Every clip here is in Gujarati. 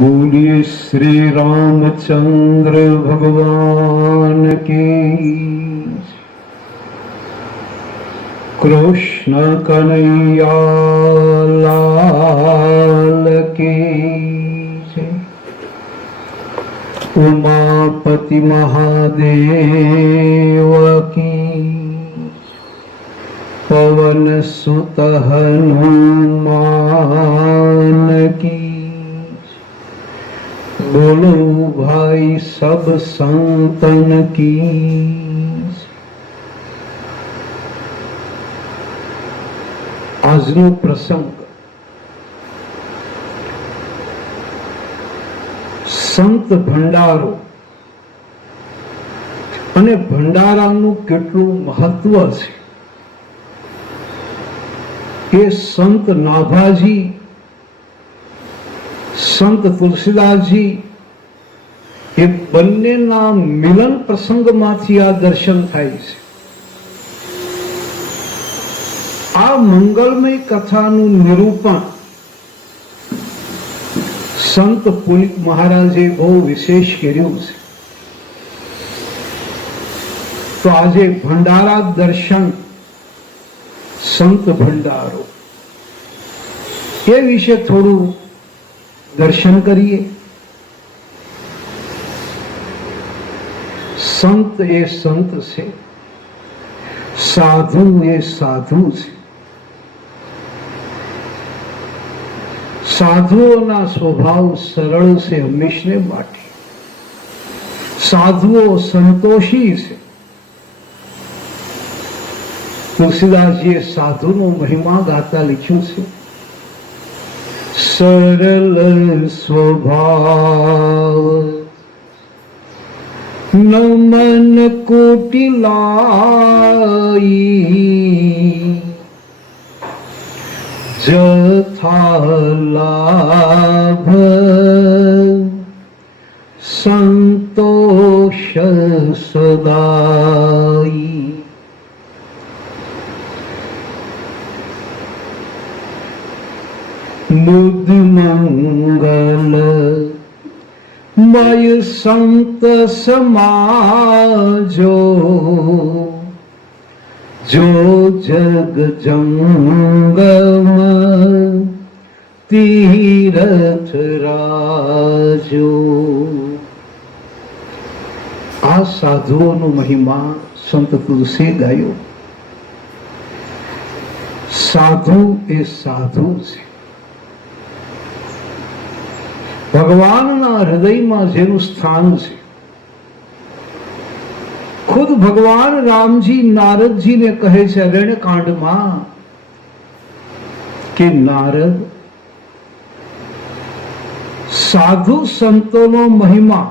बोलिए श्री रामचंद्र भगवान की, कृष्ण कन्हैया लाल की, उमापति महादेव की, पवन सुत हनुमान की। बोलो भाई सब संतन की। આજનો પ્રસંગ સંત ભંડારો અને ભંડારાનું કેટલું મહત્વ છે એ સંત નાભાજી, સંત તુલસીદાસજી એ બંનેના મિલન પ્રસંગમાંથી આ દર્શન થાય છે. આ મંગલમય કથાનું નિરૂપણ સંત પુલિક મહારાજે બહુ વિશેષ કર્યું છે. તો આજે ભંડારા દર્શન, સંત ભંડારો એ વિશે થોડું દર્શન કરીએ. સંત એ સંત છે, સાધુ એ સાધુ છે. સાધુઓના સ્વભાવ સરળ છે હંમેશને માટે. સાધુઓ સંતોષી છે. તુલસીદાસજીએ સાધુનો મહિમા ગાતા લખ્યું છે. સરળ સ્વભાવ નમન કોટિલાઈ, જથા લાભ સંતોષ સદાઈ. બુદ્ધ મંગલ મય સંત સમાજો, જો જગ જંગમ તીરથ રાજો. આ સાધુઓનો મહિમા સંત તુલસી ગાયો. સાધુ એ સાધુ છે. ભગવાનના હૃદયમાં જેનું સ્થાન છે. ખુદ ભગવાન રામજી નારદજીને કહે છે અરણ્યકાંડમાં કે નારદ, સાધુ સંતોનો મહિમા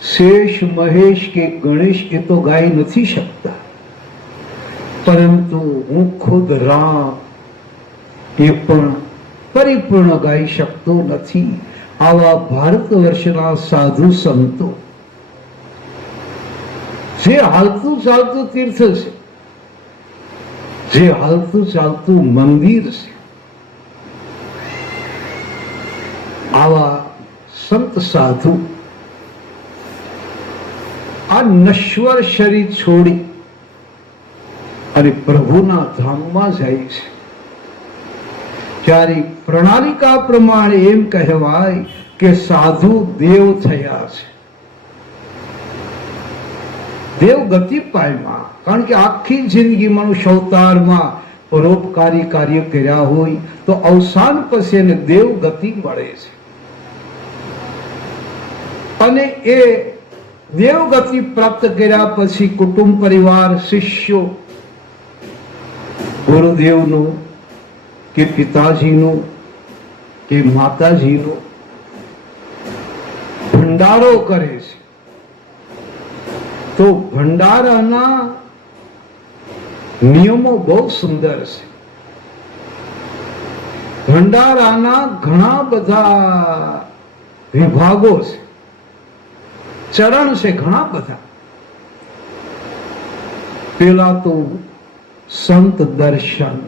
શેષ, મહેશ કે ગણેશ એ તો ગાઈ નથી શકતા, પરંતુ હું ખુદ રામ એ પણ પરિપૂર્ણ ગાઈ શકતો નથી. આવા ભારત વર્ષના સાધુ સંતો, જે હાલતું ચાલતું તીર્થ છે, જે હાલતું ચાલતું મંદિર છે, આવા સંત સાધુ આ નશ્વર શરીર છોડી અને પ્રભુના ધામમાં જાય છે. ત્યારે પ્રણાલિકા પ્રમાણે એમ કહેવાય કે સાધુ દેવ થયા છે, દેવ ગતિ પામ્યા. કારણ કે આખી જિંદગી મનુષ્ય અવતારમાં પરોપકારી કાર્ય કર્યા હોય તો અવસાન પછી એને દેવ ગતિ મળે છે. અને એ દેવ ગતિ પ્રાપ્ત કર્યા પછી કુટુંબ, પરિવાર, શિષ્યો, ગુરુદેવનો કે પિતાજીનો કે માતાજીનો ભંડારો કરે છે. તો ભંડારાના નિયમો બહુ સુંદર છે. ભંડારાના ઘણા બધા વિભાગો છે, ચરણ છે ઘણા બધા. પેલા તો સંત દર્શન,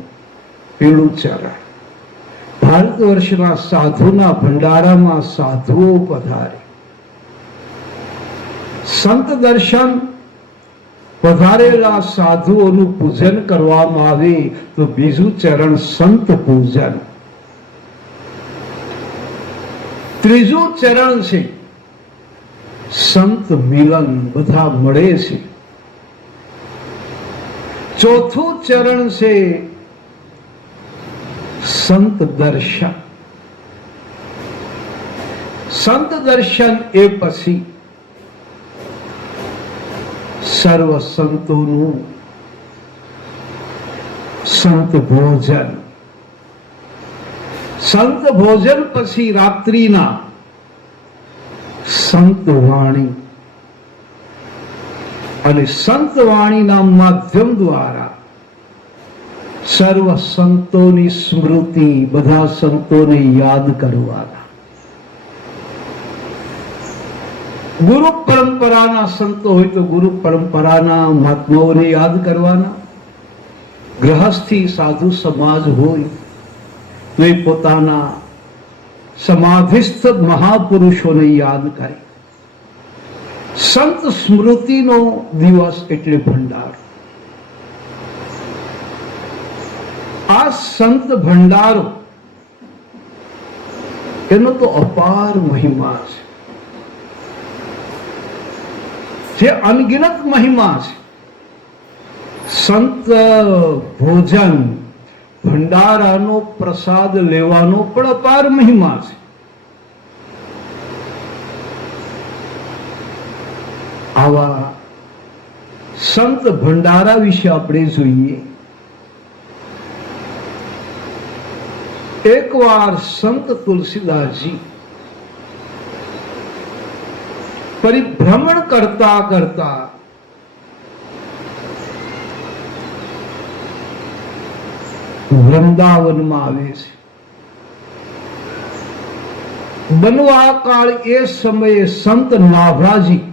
પેલું ચરણ. ભારત વર્ષના સાધુના ભંડારામાં સાધુઓ પધારે, સંત દર્શન, પધારેલા સાધુઓનું પૂજન કરવામાં આવે તો બીજું ચરણ સંત પૂજન. ત્રીજું ચરણ છે સંત મિલન, બધા મળે છે. ચોથું ચરણ છે સંત દર્શન. સંત દર્શન એ પછી સર્વ સંતોનું સંત ભોજન. સંત ભોજન પછી રાત્રિના સંત વાણી, અને સંત વાણીના માધ્યમ દ્વારા સર્વ સંતોની સ્મૃતિ, બધા સંતોને યાદ કરવાના. ગુરુ પરંપરાના સંતો હોય તો ગુરુ પરંપરાના મહાત્માઓને યાદ કરવાના. ગ્રહસ્થી સાધુ સમાજ હોય તો એ પોતાના સમાધિસ્થ મહાપુરુષોને યાદ કરે. સંત સ્મૃતિનો દિવસ એટલે ભંડાર. આ સંત ભંડારો એનો તો અપાર મહિમા છે, જે અનગિનત મહિમા છે. સંત ભોજન, ભંડારાનો પ્રસાદ લેવાનો પણ અપાર મહિમા છે. આવા સંત ભંડારા વિશે આપણે જોઈએ. એકવાર સંત તુલસીદાસજી પરિભ્રમણ કરતા કરતા વૃંદાવનમાં આવે છે. બનવા કાળ એ સમયે સંત નાભાજી,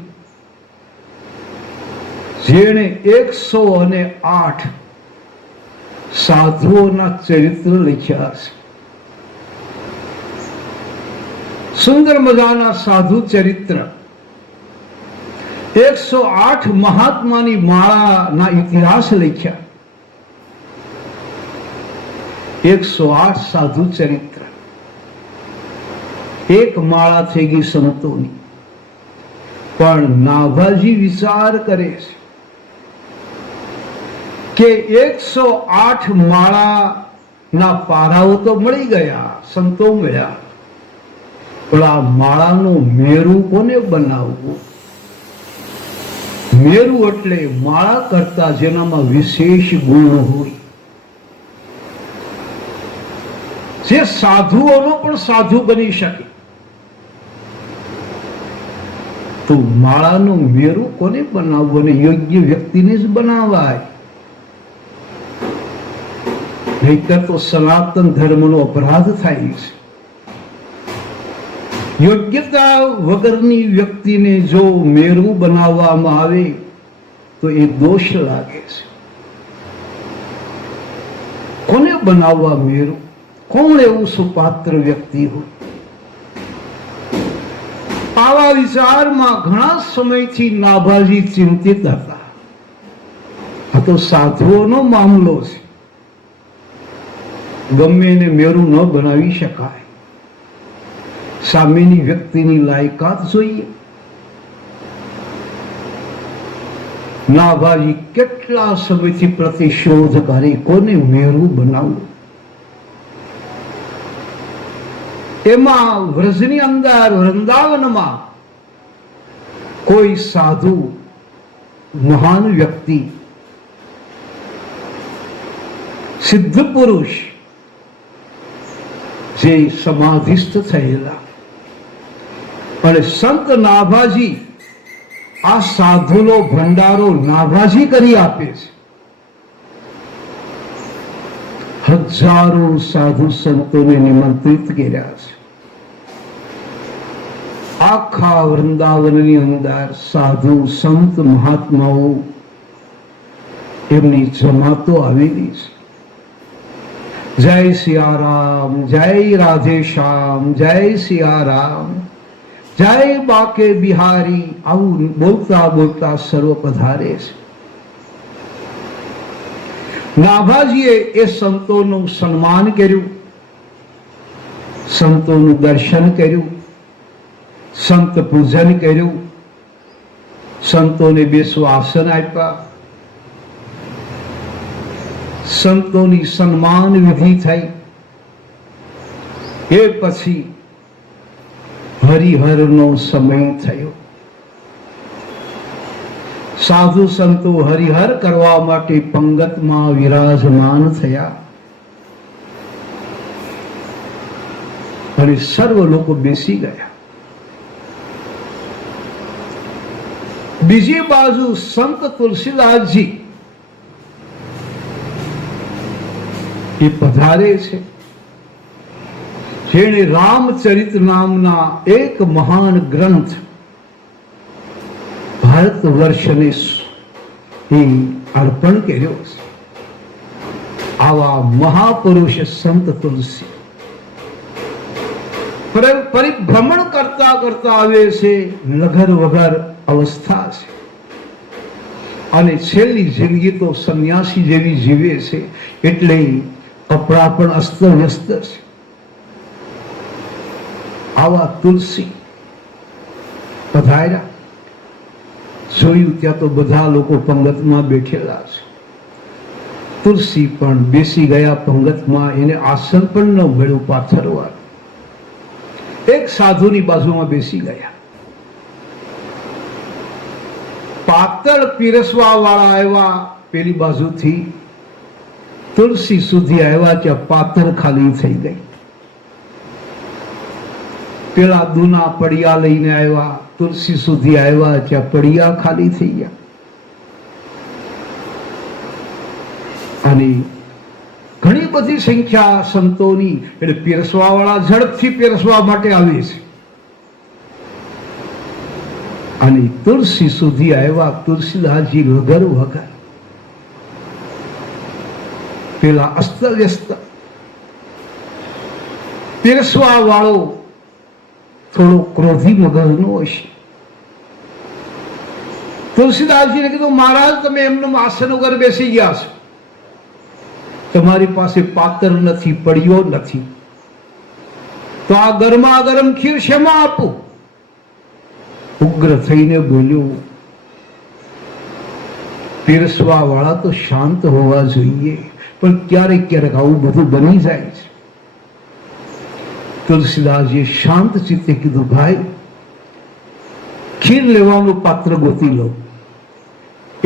જેણે 108 સાધુઓના ચરિત્ર લખ્યા છે. સુંદર મજાના સાધુ ચરિત્ર, 108 મહાત્માની માળાના ઇતિહાસ લખ્યા. 108 સાધુ ચરિત્ર, એક માળા થઈ ગઈ સંતોની. પણ નાભાજી વિચાર કરે છે કે 108 માળાના પારાઓ તો મળી ગયા, સંતો મળ્યા, પણ આ માળાનું મેરું કોને બનાવવું? મેરું એટલે માળા કરતા જેનામાં વિશેષ ગુણ હોય, જે સાધુઓનો પણ સાધુ બની શકે. તો માળાનું મેરું કોને બનાવવું? અને યોગ્ય વ્યક્તિને જ બનાવાય, નહીતર તો સનાતન ધર્મનો અપરાધ થાય છે. યોગ્યતા વગરની વ્યક્તિને જો મેરું બનાવવામાં આવે તો એ દોષ લાગે છે. કોને બનાવવા મેરું? કોણ એવું સુપાત્ર વ્યક્તિ હોય? આવા વિચારમાં ઘણા સમયથી નાભાજી ચિંતિત હતા. આ તો સાધુઓનો મામલો છે, ગમે એને મેરું ન બનાવી શકાય. સામેની વ્યક્તિની લાયકાત જોઈએ. નાભાજી કેટલા સમયથી પ્રતિશોધ કરે, કોને મેરું બનાવવું? એમાં વ્રજની અંદર, વૃંદાવનમાં કોઈ સાધુ મહાન વ્યક્તિ, સિદ્ધ પુરુષ, જે સમાધિસ્થ થયેલા, અને સંત નાભાજી આ સાધુનો ભંડારો નાભાજી કરી આપે છે. હજારો સાધુ સંતોને નિમંત્રિત કર્યા છે. આખા વૃંદાવનની અંદર સાધુ સંત મહાત્માઓ એમની જમાતો આવેલી છે. જય સિયારામ, જય રાધે શ્યામ, જય સિયારામ, જય બાકે બિહારી. આવું બોલતા બોલતા સર્વ પધારે છે. નાભાજીએ એ સંતોનું સન્માન કર્યું, સંતોનું દર્શન કર્યું, સંત પૂજન કર્યું, સંતોને બેસવા આસન આપ્યા, સંતોની સન્માન વિધિ થઈ. એ પછી હરિહરનો સમય થયો. સાધુ સંતો હરિહર કરવા માટે પંગતમાં વિરાજમાન થયા અને સર્વ લોકો બેસી ગયા. બીજી બાજુ સંત તુલસીદાસજી એ પધારે છે, જેણે રામચરિત નામના એક મહાન ગ્રંથ ભારત વર્ષને અર્પણ કર્યો છે. આવા મહાપુરુષ સંત તુલસી પરિભ્રમણ કરતા કરતા આવે છે. લગર વગર અવસ્થા છે અને છેલ્લી જિંદગી તો સંન્યાસી જેવી જીવે છે, એટલે કપડા પણ અસ્તવ્યસ્ત છે. આવા તુલસી પધાર્યા. જોયું ત્યાં તો બધા લોકો પંગતમાં બેઠેલા છે. તુલસી પણ બેસી ગયા પંગતમાં. એને આસન પણ ન મળ્યું પાથરવા. એક સાધુની બાજુમાં બેસી ગયા. પાતળ પીરસવા વાળા આવ્યા પેલી બાજુથી, તુલસી સુધી આવ્યા ત્યાં પાતળ ખાલી થઈ ગઈ. પેલા દૂના પડિયા લઈને આવ્યા, તુલસી સુધી આવ્યા ત્યાં પડિયા ખાલી થઈ ગયા. અને ઘણી બધી સંખ્યા સંતોની, એટલે પીરસવા વાળા ઝડપથી પીરસવા માટે આવે છે. અને તુલસી સુધી આવ્યા, તુલસીદાસજી વગર વગર. પેલા અસ્તવ્યસ્ત પીરસવા વાળો થોડો ક્રોધી મગજનો હશે. તુલસીદાસજીને કીધું, મહારાજ તમે એમનું આસન વગર બેસી ગયા છો, તમારી પાસે પાત્ર નથી, પડ્યો નથી, તો આ ગરમા ગરમ ખીર શેમાં આપું? ઉગ્ર થઈને બોલ્યો, પીરસવા વાળા તો શાંત હોવા જોઈએ, પણ ક્યારેક ક્યારેક આવું બધું બની જાય છે. તુલસીદાસજીએ શાંત ચિત્તે કીધું, ભાઈ ખીર લેવાનું પાત્ર ગોતી લો.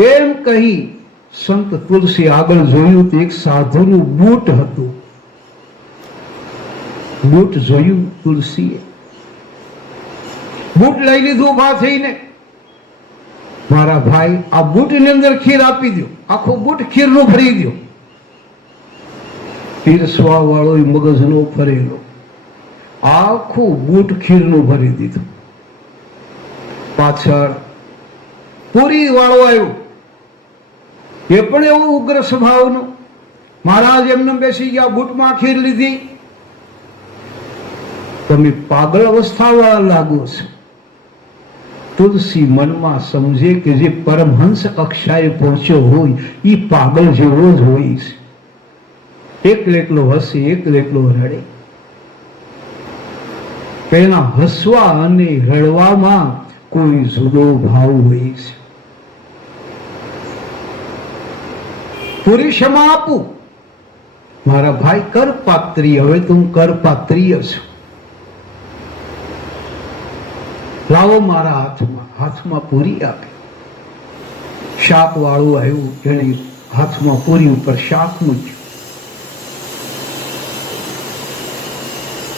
એમ કહી સંત તુલસી આગળ જોયું તો એક સાધુનું બૂટ હતું. બૂટ જોયું તુલસીએ, બૂટ લઈ લીધું ઉભા થઈને. મારા ભાઈ આ બૂટની અંદર ખીર આપી દો, આખો બૂટ ખીરનો ભરી દો. પીરસવા વાળો મગજનો ફરેલો, આખું બૂટ ખીરનું ભરી દીધું. પાછળ પૂરી વાળો આવ્યો, એ પણ એવું ઉગ્ર સ્વભાવનો. મહારાજ એમને બેસી ગયા, બૂટમાં ખીર લીધી. તમે પાગલ અવસ્થા વાળા લાગો છો. તુલસી મનમાં સમજે કે જે પરમહંસ કક્ષાએ પહોંચ્યો હોય એ પાગલ જેવો જ હોય છે. એકલો એકલો હસે, એકલો એકલો રડે. પેલા હસવા અને રડવામાં કોઈ જુદો ભાવ હોય છે. પૂરી ક્ષમા આપું મારા ભાઈ, કરપાત્રી. હવે તું કરપાત્રીય છું. લાવો મારા હાથમાં. હાથમાં પૂરી આપી. શાક વાળું આવ્યું, એને હાથમાં પૂરી ઉપર શાક મૂક્યું.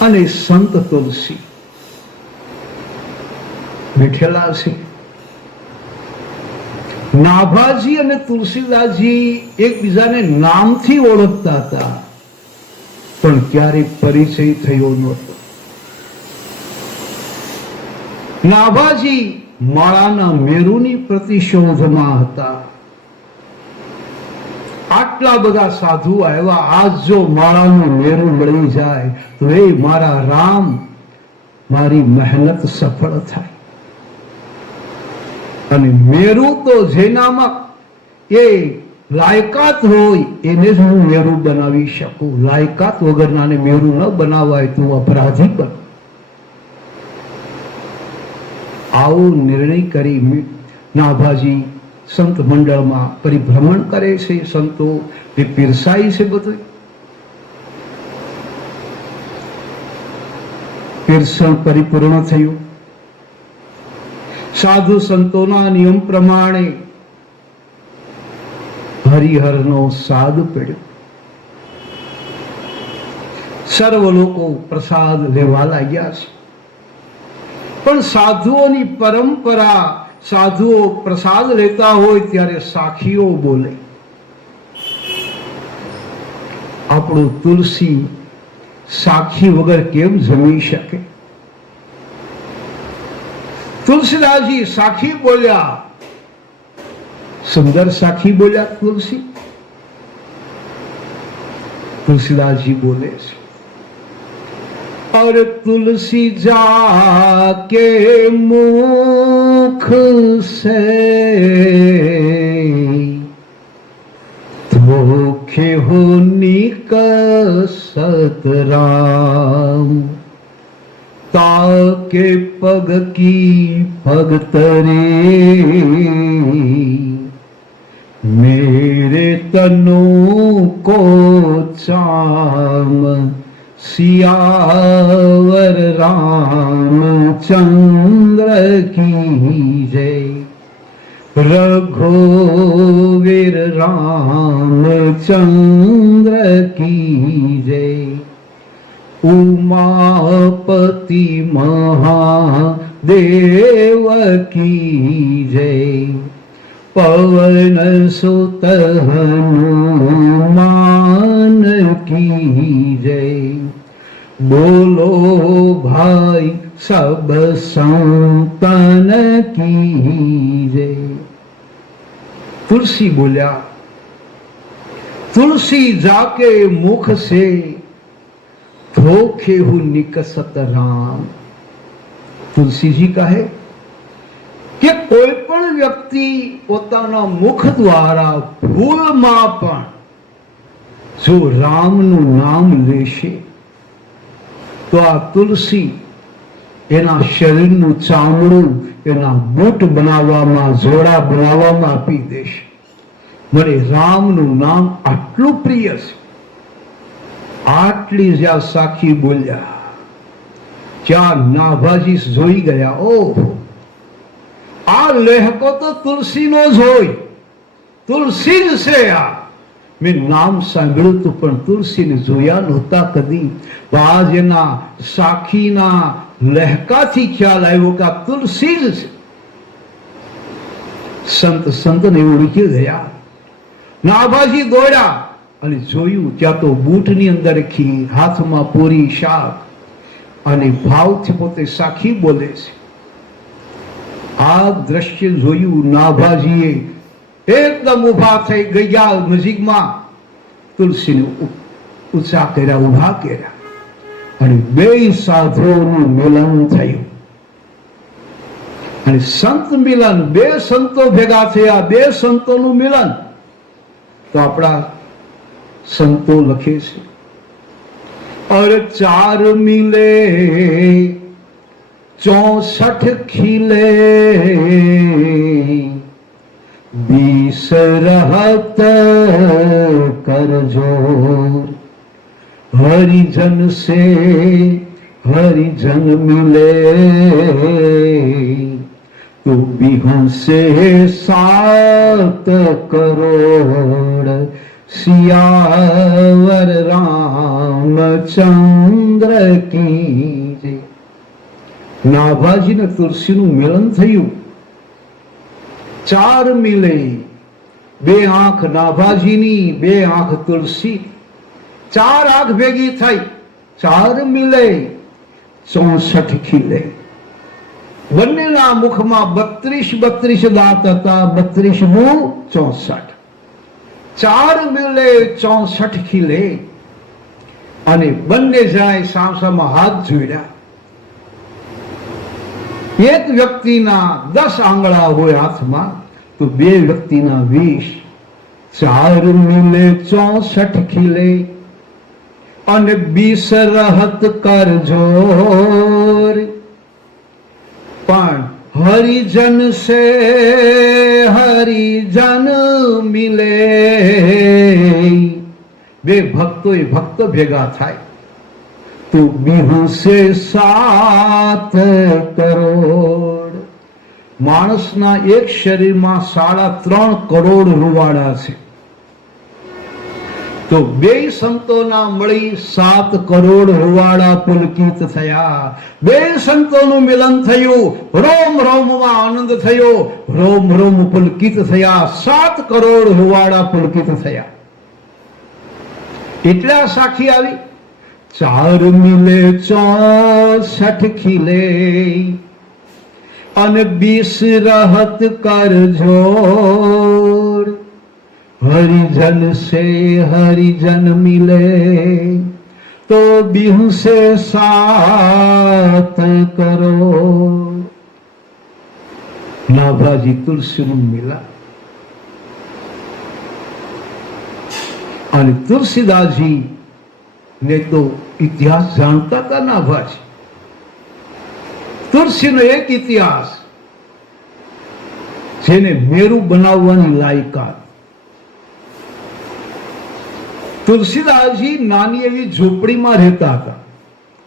અને સંત તુલસી બેઠેલા છે. નાભાજી અને તુલસીદાસજી એકબીજાને નામથી ઓળખતા હતા, પણ ક્યારેય પરિચય થયો નહોતો. નાભાજી માળાના મેરુની પ્રતિશોધમાં હતા. આટલા બધા સાધુ આવ્યા, આજ જો માળાનું મેરું મળી જાય તો એ મારા રામ મારી મહેનત સફળ થાય. અને મેરું તો જેનામાં એ લાયકાત હોય એને જ હું મેરું બનાવી શકું. લાયકાત વગરનાને મેરું ન બનાવાય તો અપરાધી બન. આવો નિર્ણય કરી નાભાજી સંત મંડળમાં પરિભ્રમણ કરે છે. સંતો પીરસાય છે, બધું પીરસણ પરિપૂર્ણ થયું. સાધુ સંતોના નિયમ પ્રમાણે હરિહરનો સાદ પડ્યો. સર્વ લોકો પ્રસાદ લેવા લાગ્યા છે. પણ સાધુઓની પરંપરા, સાધુઓ પ્રસાદ લેતા હોય ત્યારે સાખીઓ બોલે. આપણું તુલસી સાખી વગર કેમ જમી શકે? તુલસીદાસજી સાખી બોલ્યા, સુંદર સાખી બોલ્યા તુલસી. तुलसीदास जी बोले और तुलसी जाके मुख से धोखे हो निकसत राम ताके पग की भगतरे मेरे तनु को चाम सियावर रामचंद्र की जय रघुवीर रामचंद्र की जय उमापति महादेव की जय पवन सुत हनुमान की जय बोलो भाई सब संतन की जय। तुलसी बोला, तुलसी जाके मुख से धोखे हु निकसत राम। तुलसी जी कहे કે કોઈ પણ વ્યક્તિ પોતાના મુખ દ્વારા ભૂલમાં પણ જો રામનું નામ લેશે તો આ તુલસી એના શરીરનું ચામડું એના બૂટ બનાવવામાં, જોડા બનાવવામાં આપી દેશે. મને રામનું નામ આટલું પ્રિય છે. આટલી જ્યાં સાખી બોલ્યા ત્યાં નાભાજી જોઈ ગયા, ઓહો આ લેહકો તો તુલસી નો જ હોય, તુલસી જ છે. આ મેં નામ સાંભળ્યું હતું પણ તુલસીને જોયા નહોતા કદી. આજ એના સાખીના લહેકાથી ખ્યાલ આવ્યો કે આ તુલસી જ છે. સંતને ઓળખી ગયા. નાભાજી દોડ્યા અને જોયું ત્યાં તો બૂટની અંદર ખીર, હાથમાં પૂરી, શાક અને ભાવથી પોતે સાખી બોલે છે. આ દ્રશ્ય જોયું નાભાજીએ એકદમ ઉભા થઈ ગયા, નજીકમાં તુલસીને ઊંચા કર્યા, ઉભા કર્યા અને બે સાધુઓનું મિલન થયું. અને સંત મિલન, બે સંતો ભેગા થયા, બે સંતોનું મિલન. તો આપણા સંતો લખે છે और चार मिले 64 खिले 20 रहत कर जोर हरिजन से हरिजन मिले तो बिहन से 7 करोड़ सियावर रामचंद्र की जय। नाभाजी ने तुलसी નું મિલન થયું. 4 મિલે, 2 આંખ નાભાજીની, 2 આંખ તુલસી, 4 આંખ ભેગી થઈ, 4 મિલે 64 ખીલે. બંનેના મુખમાં 32 દાંત હતા, 32 નું 64. ચાર મિલે 64 ખીલે, અને બંને જાય સામસામા હાથ જોડ્યા. એક વ્યક્તિના 10 આંગળા હોય હાથમાં, તો બે વ્યક્તિના 20. ચાર મિલે 64 ખીલે, અને 20 રહત કરજોર. પણ હરિજન સે હરિજન મિલે, બે ભક્તો એ ભક્તો ભેગા થાય તો 7 કરોડ. માણસના એક શરીરમાં 3.5 કરોડ રૂવાડા છે, તો બે સંતોના મળી 7 કરોડ રૂવાડા પુલકિત થયા. બે સંતોનું મિલન થયું, રોમ રોમમાં આનંદ થયો, રોમ રોમ પુલકિત થયા, 7 કરોડ રૂવાડા પુલકિત થયા. એટલે આ સાખી આવી. 4 મિલે 64 ખીલે, અને 20 રહત કરજોર. હરિજન સે હરિજન મિલે, તો 7 કરોડ. નાભાજી તુલસીનું મિલન. અને તુલસીદાસજી ને તો ઇતિહાસ જાણતા હતા નાભાજી. તુલસીનો એક ઇતિહાસ, જેને મેરુ બનાવવાની લાયકાત. તુલસીદાસજી નાની એવી ઝૂંપડીમાં રહેતા હતા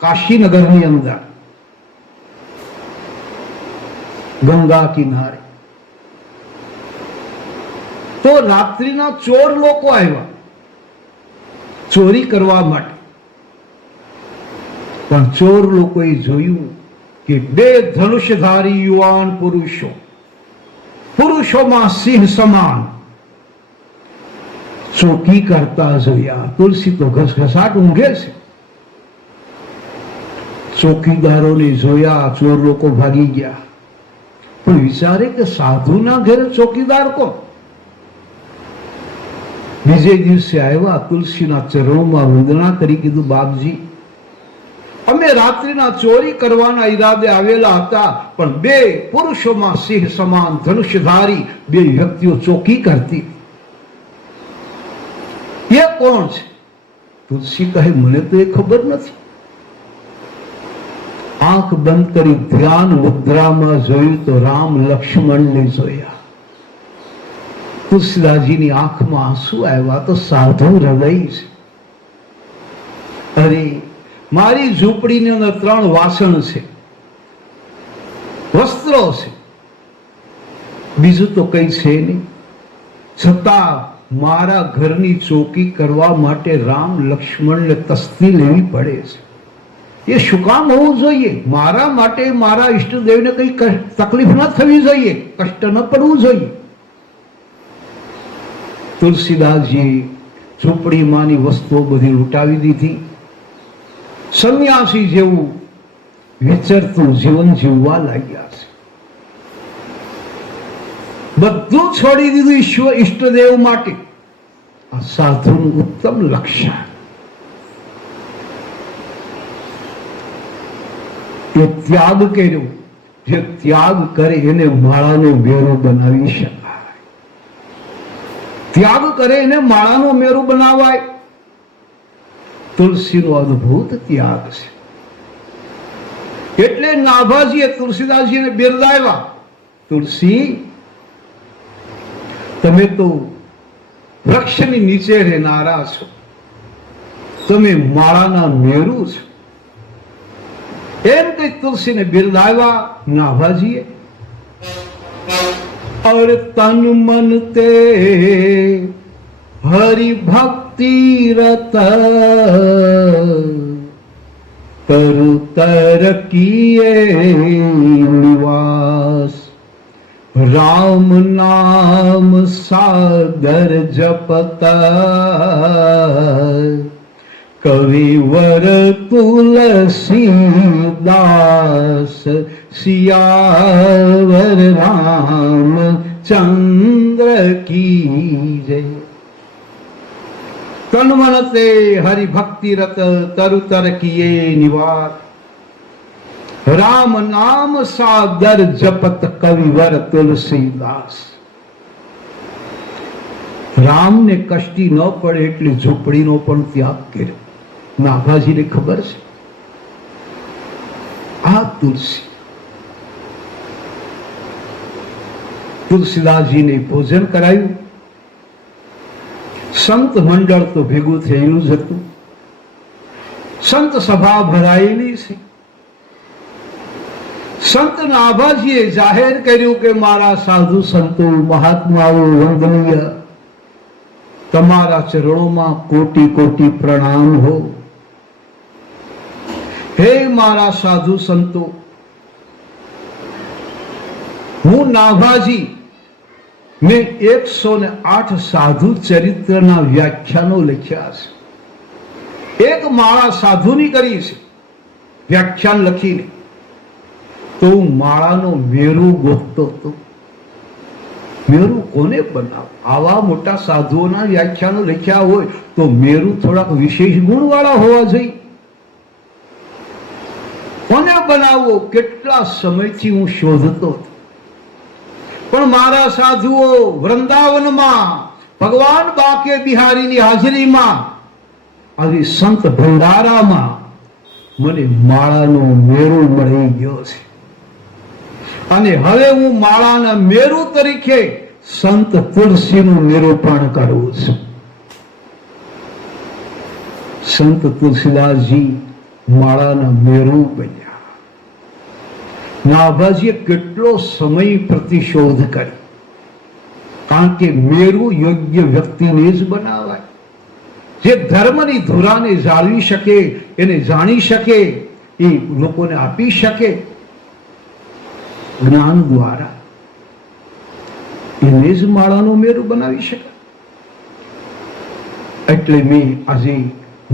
કાશીનગરની અંદર, ગંગા કિનારે. તો રાત્રિના ચોર લોકો આવ્યા ચોરી કરવા માટે. પણ ચોર લોકોએ જોયું કે 2 ધનુષધારી યુવાન પુરુષોમાં સિંહ સમાન ચોકી કરતા જોયા. તુલસી તો ઘસઘસાટ ઊંઘે છે. ચોકીદારોને જોયા, ચોર લોકો ભાગી ગયા. પણ વિચારે કે સાધુના ઘરે ચોકીદાર કોણ? બીજે દિવસે આવ્યા, તુલસીના ચરણોમાં વંદના કરી, કીધું બાપજી, અમે રાત્રિના ચોરી કરવાના ઈરાદે આવેલા હતા, પણ 2 પુરુષોમાં સિંહ સમાન ધનુષધારી 2 વ્યક્તિઓ ચોકી કરતી. એ કોણ છે? તુલસી કહે, મને તો એ ખબર નથી. આંખ બંધ કરી ધ્યાન મુદ્રામાં જોયું તો રામ લક્ષ્મણને જોયા. તુલસીદાસજીની આંખમાં આંસુ આવ્યા. તો સાધુ હૃદય છે. અરે, મારી ઝૂંપડીની અંદર 3 વાસણ છે, વસ્ત્રો છે, બીજું તો કઈ છે નહીં. છતાં મારા ઘરની ચોકી કરવા માટે રામ લક્ષ્મણને તસ્તી લેવી પડે છે. એ શું કામ હોવું જોઈએ? મારા માટે મારા ઈષ્ટદેવને કઈ તકલીફ ન થવી જોઈએ, કષ્ટ ન પડવું જોઈએ. તુલસીદાસજી ઝૂંપડીમાંની વસ્તુઓ બધી લૂંટાવી દીધી. સંન્યાસી જેવું વિચરતું જીવન જીવવા લાગ્યા છે. બધું છોડી દીધું ઈષ્ટદેવ માટે. આ સાધુનું ઉત્તમ લક્ષણ. એ ત્યાગ કર્યો. જે ત્યાગ કરે એને માળાનો મેરો બનાવી શકાય. ત્યાગ કરે એને માળાનો મેરો બનાવાય. તુલસીનો અદ્ભુત ત્યાગ છે. એટલે નાભાજીએ તુલસીદાસજીને બિરદાવ્યા. તુલસી, તમે તો વૃક્ષની નીચે રહેનારા છો, તમે માળાના મેરુ છો. એમ કઈ તુલસીને બિરદાવ્યા નાભાજીએ. और तन मन ते हरि भक्ति रत तरु तर किए निवास राम नाम सागर जपता कविवर तुलसीदास सियावर राम चंद्र की जय. તન મન તે હરિ ભક્તિ રત તરુતર કિયે નિવાર, રામ નામ સાદર જપત કવિવર તુલસીદાસ. રામને કષ્ટી ન પડે એટલે ઝૂંપડીનો પણ ત્યાગ કર્યો. નાભાજીને ખબર છે આ તુલસીદાસજીને ભોજન કરાયું. સંત મંડળ તો ભેગું થયેલું જ હતું. સંત સભા ભરાયેલી છે. સંત નાભાજીએ જાહેર કર્યું કે મારા સાધુ સંતો મહાત્માઓ વંદનીય, તમારા ચરણોમાં કોટી કોટી પ્રણામ હો. હે મારા સાધુ સંતો, હું નાભાજી મેં 108 સાધુ ચરિત્રના વ્યાખ્યાનો લખ્યા છે. એક માળા સાધુની કરી છે વ્યાખ્યાન લખીને. તો હું માળાનો મેરુ ગોતતો હતો. મેરુ કોને બનાવ? આવા મોટા સાધુઓના વ્યાખ્યાનો લખ્યા હોય તો મેરુ થોડાક વિશેષ ગુણવાળા હોવા જોઈએ. કોને બનાવવો કેટલા સમયથી હું શોધતો હતો. પણ મારા સાધુઓ વૃંદાવનમાં ભગવાન બાકે બિહારીની હાજરીમાં આવી સંત ભંડારામાં મને માળાનો મેરુ મળી ગયો છે. અને હવે હું માળાના મેરુ તરીકે સંત તુલસીનું નિરૂપણ કરું છું. સંત તુલસીદાસજી માળાના મેરુ બન્યા. નાભાજીએ કેટલો સમય પ્રતિશોધ કરી, કારણ કે મેરુ યોગ્ય વ્યક્તિને જ બનાવાય, જે ધર્મની ધુરાને જાળવી શકે, એને જાણી શકે, એ લોકોને આપી શકે જ્ઞાન દ્વારા. એને જ માળાનો મેરુ બનાવી શકે. એટલે મેં આજે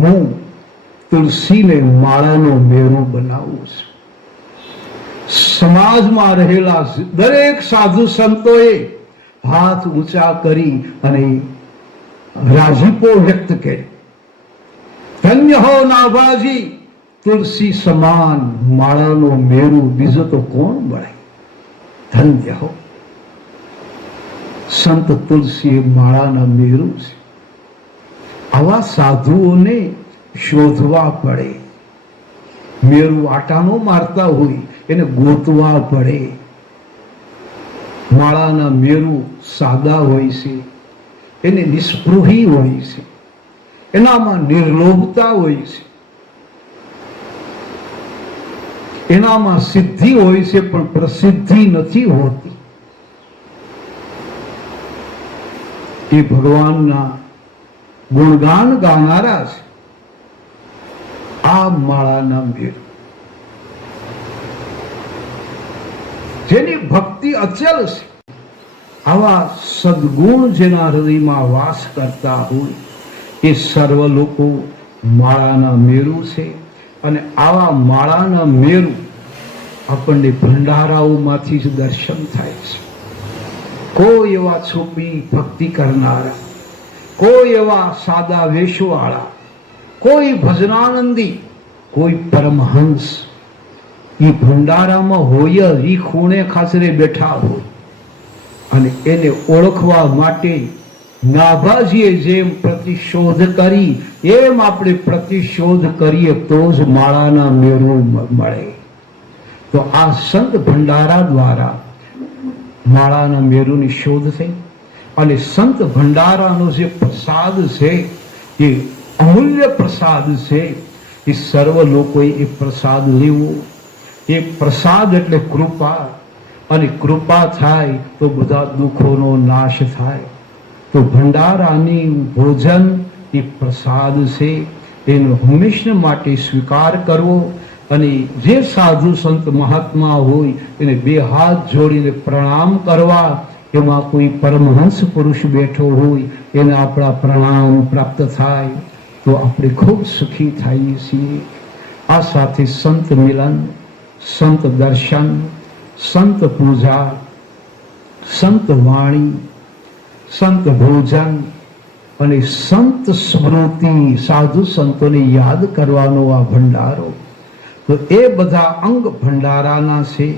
હું તુલસીને માળાનો મેરુ બનાવું છું. સમાજમાં રહેલા દરેક સાધુ સંતોએ હાથ ઊંચા કરી અને રાજીપો વ્યક્ત કર્યો. ધન્ય હો નાભાજી, તુલસી સમાન માળાનો મેરુ બીજો તો કોણ મળે. ધન્ય હો. સંત તુલસી માળાના મેરુ છે. આવા સાધુઓને શોધવા પડે. મેરુ આટાનો મારતા હોય એને ગોતવા પડે. માળાના મેરુ સાદા હોય છે, એને નિસ્પૃહી હોય છે, એનામાં નિર્લોભતા હોય છે, એનામાં સિદ્ધિ હોય છે પણ પ્રસિદ્ધિ નથી હોતી. એ ભગવાનના ગુણગાન ગાનારા છે. આ માળાના મેરુ, જેની ભક્તિ અચલ છે, આવા સદગુણ જેના હૃદયમાં વાસ કરતા હોય એ સર્વ લોકો માળાના મેરુ છે. અને આવા માળાના મેરુ આપણને ભંડારાઓમાંથી જ દર્શન થાય છે. કોઈ એવા છુપી ભક્તિ કરનારા, કોઈ એવા સાદા વેશવાળા, કોઈ ભજનાનંદી, કોઈ પરમહંસ એ ભંડારામાં હોય જ. એ ખૂણે ખાચરે બેઠા હોય અને એને ઓળખવા માટે નાભાજીએ જેમ પ્રતિશોધ કરી એમ આપણે પ્રતિશોધ કરીએ તો જ માળાના મેરુ મળે. તો આ સંત ભંડારા દ્વારા માળાના મેરુની શોધ થઈ. અને સંત ભંડારાનો જે પ્રસાદ છે એ અમૂલ્ય પ્રસાદ છે. એ સર્વ લોકોએ એ પ્રસાદ લેવો. એ પ્રસાદ એટલે કૃપા, અને કૃપા થાય તો બધા દુઃખોનો નાશ થાય. તો ભંડારાની ભોજન એ પ્રસાદ છે, એનો હંમેશા માટે સ્વીકાર કરવો. અને જે સાધુ સંત મહાત્મા હોય એને બે હાથ જોડીને પ્રણામ કરવા. એમાં કોઈ પરમહંસ પુરુષ બેઠો હોય એને આપણા પ્રણામ પ્રાપ્ત થાય તો આપણે ખૂબ સુખી થઈએ છીએ. આ સાથે સંત મિલન, સંત દર્શન, સંત પૂજા, સંત વાણી, સંત ભોજન અને સંત સ્મૃતિ, સાધુ સંતોને યાદ કરવાનો આ ભંડારો, તો એ બધા અંગ ભંડારાના છે.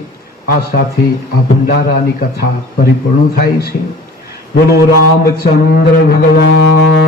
આ સાથે આ ભંડારાની કથા પરિપૂર્ણ થાય છે. બોલો રામચંદ્ર ભગવાન